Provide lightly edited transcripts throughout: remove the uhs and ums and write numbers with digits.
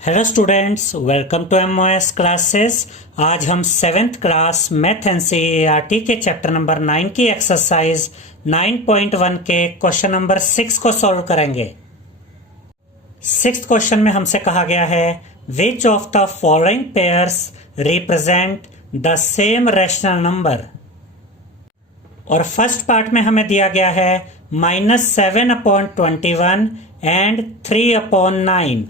Hello students, welcome to MOS classes. आज हम 7th class math NCERT के chapter number 9 की एक्सरसाइज 9.1 के क्वेश्चन नंबर 6 को सॉल्व करेंगे। 6th क्वेश्चन में हमसे कहा गया है which of the following pairs represent the same rational number. और फर्स्ट पार्ट में हमें दिया गया है -7/21 एंड 3/9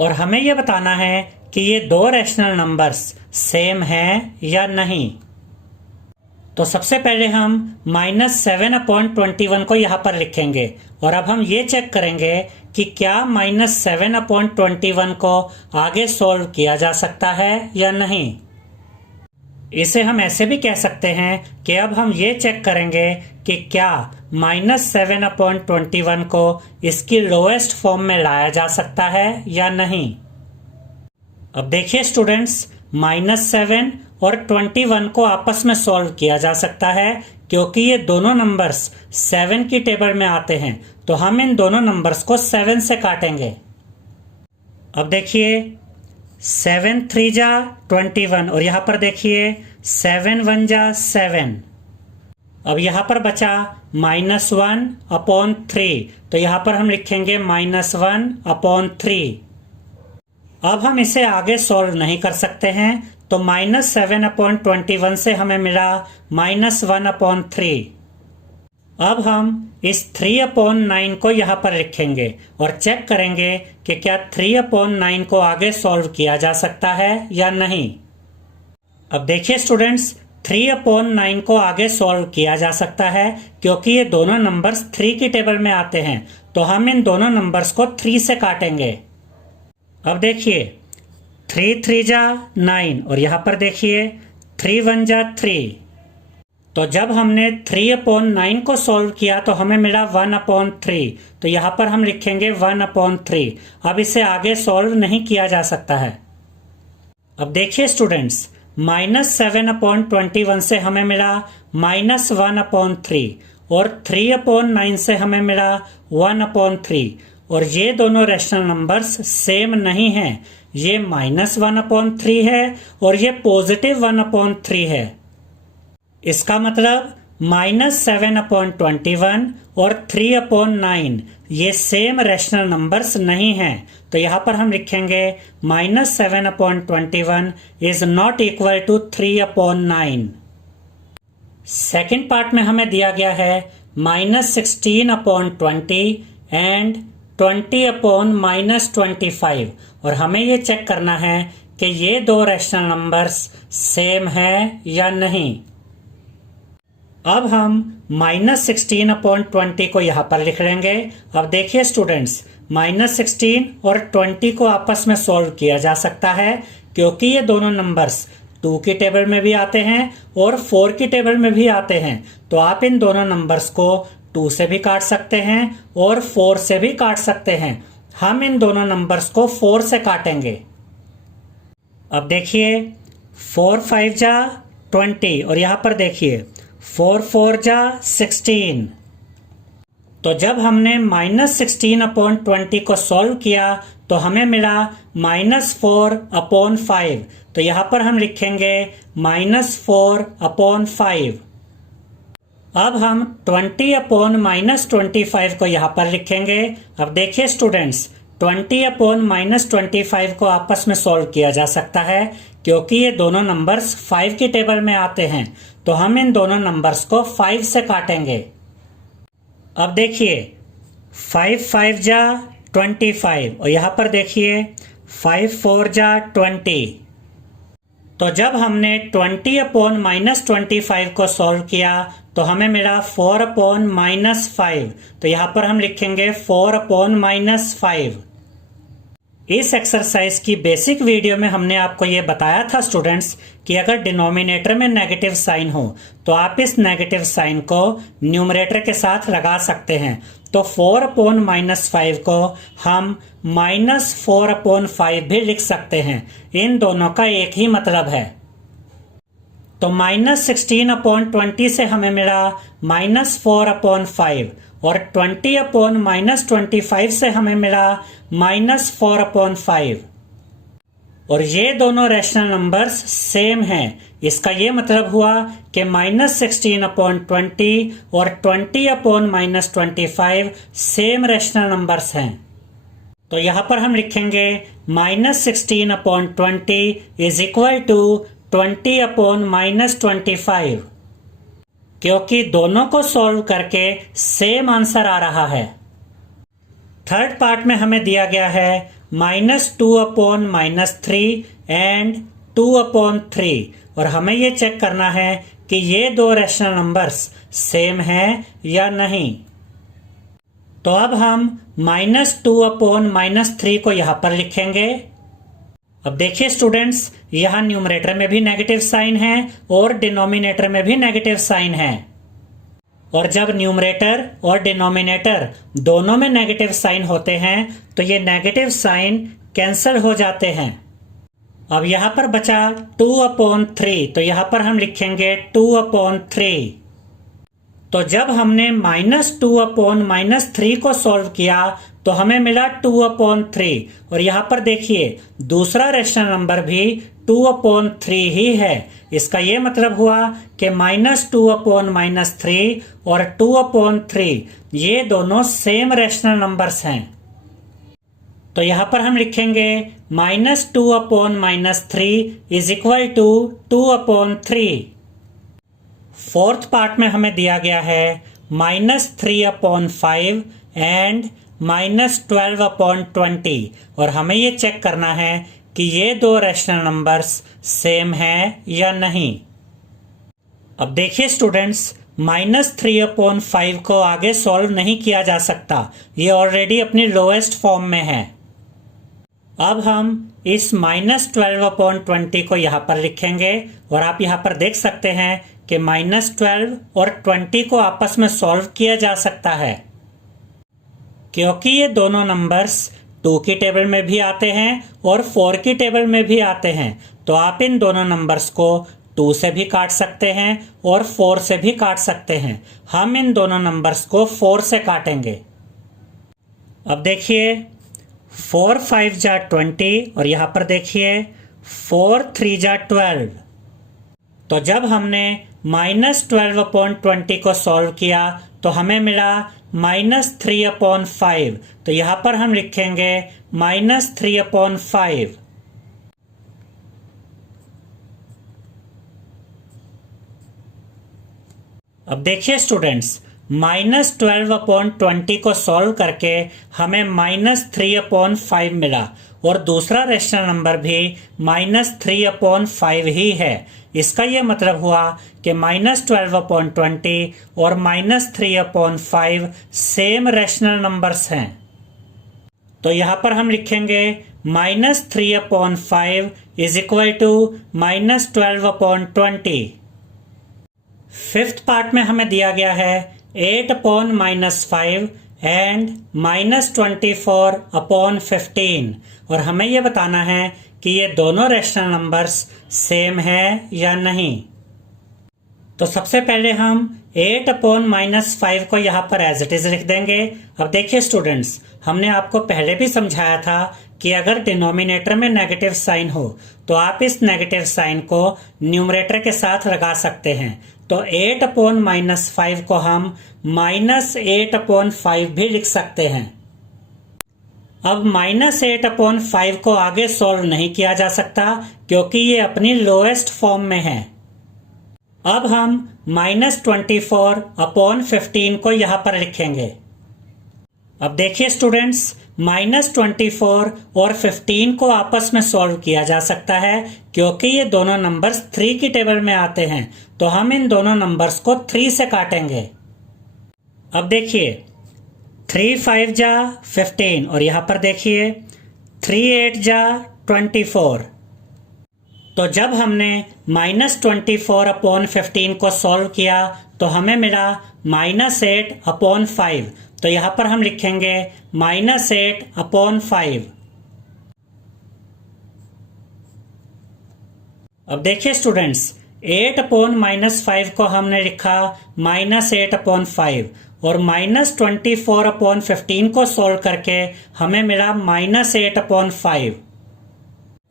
और हमें यह बताना है कि ये दो रैशनल नंबर्स सेम हैं या नहीं। तो सबसे पहले हम -7/21 को यहां पर लिखेंगे और अब हम ये चेक करेंगे कि क्या -7/21 को आगे सॉल्व किया जा सकता है या नहीं। इसे हम ऐसे भी कह सकते हैं कि अब हम ये चेक करेंगे कि क्या -7/21 को इसकी लोएस्ट फॉर्म में लाया जा सकता है या नहीं। अब देखिए स्टूडेंट्स, -7 और 21 को आपस में सॉल्व किया जा सकता है क्योंकि ये दोनों नंबर्स 7 की टेबल में आते हैं। तो हम इन दोनों नंबर्स को 7 से काटेंगे। अब देखिए 7 3 जा 21 और यहां पर देखिए 7 1 जा 7। अब यहां पर बचा -1/3 तो यहां पर हम लिखेंगे -1/3। अब हम इसे आगे सॉल्व नहीं कर सकते हैं तो -7/21 से हमें मिला -1/3। अब हम इस 3/9 को यहां पर लिखेंगे और चेक करेंगे कि क्या 3/9 को आगे सॉल्व किया जा सकता है या नहीं। अब देखिए स्टूडेंट्स, 3/9 को आगे सॉल्व किया जा सकता है क्योंकि ये दोनों नंबर्स 3 की टेबल में आते हैं। तो हम इन दोनों नंबर्स को 3 से काटेंगे। अब देखिए 3 3 जा 9 और यहां पर देखिए 3 1 जा 3। तो जब हमने 3/9 को सॉल्व किया तो हमें मिला 1/3 तो यहां पर हम लिखेंगे 1/3। अब इसे आगे सॉल्व नहीं किया जा सकता है। अब देखिए स्टूडेंट्स, -7/21 से हमें मिला -1/3 और 3/9 से हमें मिला 1/3 और ये दोनों रैशनल नंबर्स सेम नहीं हैं। ये -1/3 है और ये +1/3 है। इसका मतलब -7/21 और 3/9 ये सेम रैशनल नंबर्स नहीं हैं। तो यहां पर हम लिखेंगे -7/21 is not equal to 3/9। Second part में हमें दिया गया है -16/20 एंड 20/-25 और हमें ये चेक करना है कि ये दो रैशनल नंबर्स सेम है या नहीं। अब हम -16/20 को यहां पर लिख लेंगे। अब देखिए स्टूडेंट्स, -16 और 20 को आपस में सॉल्व किया जा सकता है क्योंकि ये दोनों नंबर्स 2 की टेबल में भी आते हैं और 4 की टेबल में भी आते हैं। तो आप इन दोनों नंबर्स को 2 से भी काट सकते हैं और 4 से भी काट सकते हैं। हम इन दोनों नंबर्स को 4 से काटेंगे। अब देखिए 4 5 जा 20 और यहां पर देखिए 4 4 जा 16। तो जब हमने -16/20 को सॉल्व किया तो हमें मिला -4/5 तो यहां पर हम लिखेंगे -4/5। अब हम 20/-25 को यहां पर लिखेंगे। अब देखिए स्टूडेंट्स, 20/-25 को आपस में सॉल्व किया जा सकता है क्योंकि ये दोनों नंबर्स 5 की टेबल में आते हैं। तो हम इन दोनों नंबर्स को 5 से काटेंगे। अब देखिए 5 5 जा 25 और यहां पर देखिए 5 4 जा 20। तो जब हमने 20/-25 को सॉल्व किया तो हमें मिला 4/-5 तो यहां पर हम लिखेंगे 4/-5। इस एक्सरसाइज की बेसिक वीडियो में हमने आपको यह बताया था स्टूडेंट्स कि अगर डिनोमिनेटर में नेगेटिव साइन हो तो आप इस नेगेटिव साइन को न्यूमरेटर के साथ लगा सकते हैं। तो 4/-5 को हम -4/5 भी लिख सकते हैं। इन दोनों का एक ही मतलब है। तो -16/20 से हमें मिला -4/5 और 20 अपॉन -25 से हमें मिला -4/5। और ये दोनों रैशनल नंबर्स सेम हैं। इसका ये मतलब हुआ कि -16/20 और 20/-25 सेम रैशनल नंबर्स हैं। तो यहां पर हम लिखेंगे -16/20 इज इक्वल टू 20/-25, क्योंकि दोनों को सॉल्व करके सेम आंसर आ रहा है। थर्ड पार्ट में हमें दिया गया है -2/-3 एंड 2/3, और हमें ये चेक करना है कि ये दो रैशनल नंबर्स सेम हैं या नहीं। तो अब हम -2/-3 को यहां पर लिखेंगे। अब देखिए स्टूडेंट्स, यहां न्यूमरेटर में भी नेगेटिव साइन है और डिनोमिनेटर में भी नेगेटिव साइन है, और जब न्यूमरेटर और डिनोमिनेटर दोनों में नेगेटिव साइन होते हैं तो ये नेगेटिव साइन कैंसिल हो जाते हैं। अब यहां पर बचा 2/3, तो यहां पर हम लिखेंगे 2/3। तो जब हमने -2/-3 को सॉल्व किया तो हमें मिला 2/3, और यहां पर देखिए दूसरा रैशनल नंबर भी 2/3 ही है। इसका यह मतलब हुआ कि -2/-3 और 2/3 ये दोनों सेम रैशनल नंबर्स हैं। तो यहां पर हम लिखेंगे -2/-3 is equal to 2/3। Fourth part में हमें दिया गया है -3/5 एंड -12/20, और हमें ये चेक करना है कि ये दो रैशनल नंबर्स सेम हैं या नहीं। अब देखिए स्टूडेंट्स, -3/5 को आगे सॉल्व नहीं किया जा सकता, ये ऑलरेडी अपनी लोएस्ट फॉर्म में है। अब हम इस -12/20 को यहां पर लिखेंगे, और आप यहां पर देख सकते हैं कि -12 और 20 को आपस में सॉल्व किया जा सकता है, क्योंकि ये दोनों नंबर्स 2 की टेबल में भी आते हैं और 4 की टेबल में भी आते हैं। तो आप इन दोनों नंबर्स को 2 से भी काट सकते हैं और 4 से भी काट सकते हैं। हम इन दोनों नंबर्स को 4 से काटेंगे। अब देखिए 4 5 जा 20, और यहां पर देखिए 4 3 जा 12। तो जब हमने -12/20 को सॉल्व किया तो हमें मिला -3/5। तो यहां पर हम लिखेंगे -3/5। अब देखिए स्टूडेंट्स, -12/20 को सॉल्व करके हमें -3/5 मिला, और दूसरा रैशनल नंबर भी -3/5 ही है। इसका यह मतलब हुआ कि -12/20 और -3/5 सेम रैशनल नंबर्स हैं। तो यहां पर हम लिखेंगे -3/5 is equal to -12/20। Fifth part में हमें दिया गया है 8/-5 एंड -24/15, और हमें यह बताना है कि ये दोनों रैशनल नंबर्स सेम है या नहीं। तो सबसे पहले हम 8/-5 को यहां पर एज इट इज लिख देंगे। अब देखिए स्टूडेंट्स, हमने आपको पहले भी समझाया था कि अगर डिनोमिनेटर में नेगेटिव साइन हो तो आप इस नेगेटिव साइन को न्यूमरेटर के साथ लगा सकते हैं। तो 8/-5 को हम -8/5 भी लिख सकते हैं। अब -8/5 को आगे सॉल्व नहीं किया जा सकता, क्योंकि ये अपनी लोएस्ट फॉर्म में है। अब हम -24/15 को यहां पर लिखेंगे। अब देखिए स्टूडेंट्स, -24 और 15 को आपस में सॉल्व किया जा सकता है, क्योंकि ये दोनों नंबर्स 3 की टेबल में आते हैं। तो हम इन दोनों नंबर्स को 3 से काटेंगे। अब देखिए 3 5 जा 15, और यहां पर देखिए 3 8 जा 24। तो जब हमने -24/15 को सॉल्व किया तो हमें मिला -8/5। तो यहां पर हम लिखेंगे -8/5। अब देखिए स्टूडेंट्स, 8/-5 को हमने लिखा -8/5 और -24/15 को सोल्व करके हमें मिला -8/5,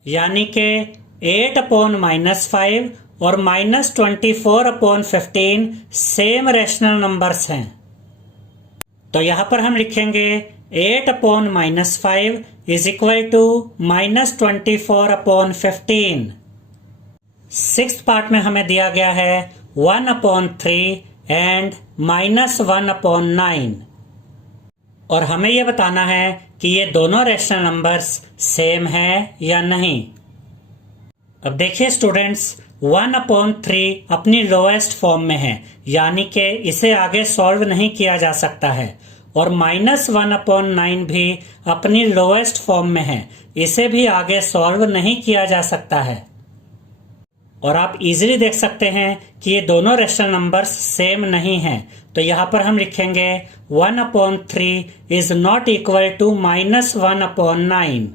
यानी कि 8/-5 और -24/15 सेम रैशनल नंबर्स हैं। तो यहां पर हम लिखेंगे 8/-5 is equal to -24/15। Sixth part में हमें दिया गया है 1/3 एंड -1/9 और हमें यह बताना है कि ये दोनों रैशनल नंबर्स सेम है या नहीं। अब देखिए स्टूडेंट्स, 1/3 अपनी लोएस्ट फॉर्म में है, यानी कि इसे आगे सॉल्व नहीं किया जा सकता है, और -1/9 भी अपनी लोएस्ट फॉर्म में है, इसे भी आगे सॉल्व नहीं किया जा सकता है। और आप इजीली देख सकते हैं कि ये दोनों रैशनल नंबर्स सेम नहीं हैं, तो यहां पर हम लिखेंगे 1/3 is not equal to -1/9।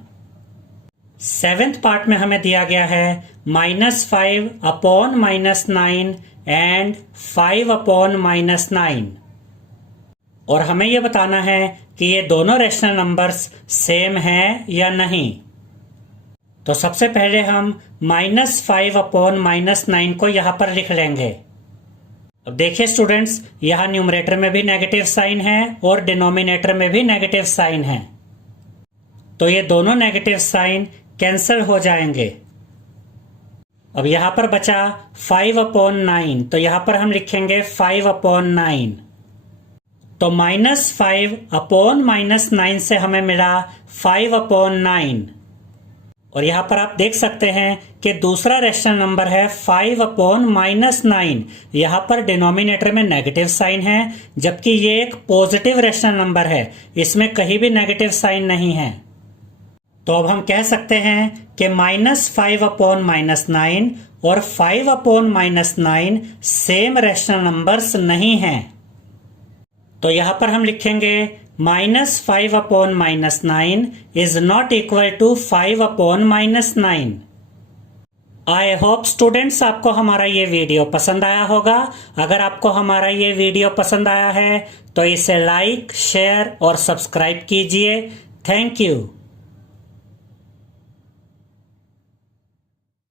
Seventh part में हमें दिया गया है -5/-9 एंड 5/-9 और हमें यह बताना है कि ये दोनों रैशनल नंबर्स सेम हैं या नहीं। तो सबसे पहले हम -5/-9 को यहां पर लिख लेंगे। अब देखिए स्टूडेंट्स, यहां न्यूमरेटर में भी नेगेटिव साइन है और डिनोमिनेटर में भी नेगेटिव साइन है, तो ये दोनों नेगेटिव साइन कैंसिल हो जाएंगे। अब यहां पर बचा 5/9, तो यहां पर हम लिखेंगे 5/9। तो -5/-9 से हमें मिला 5/9 और यहां पर आप देख सकते हैं कि दूसरा रैशनल नंबर है 5/-9। यहां पर डिनोमिनेटर में नेगेटिव साइन है, जबकि ये एक पॉजिटिव रैशनल नंबर है, इसमें कहीं भी नेगेटिव साइन नहीं है। तो अब हम कह सकते हैं कि -5/-9 और 5/-9 सेम रैशनल नंबर्स नहीं हैं। तो यहां पर हम लिखेंगे -5/-9 is not equal to 5/-9। I hope students आपको हमारा ये वीडियो पसंद आया होगा। अगर आपको हमारा ये वीडियो पसंद आया है तो इसे लाइक, शेयर और सब्सक्राइब कीजिए। Thank you.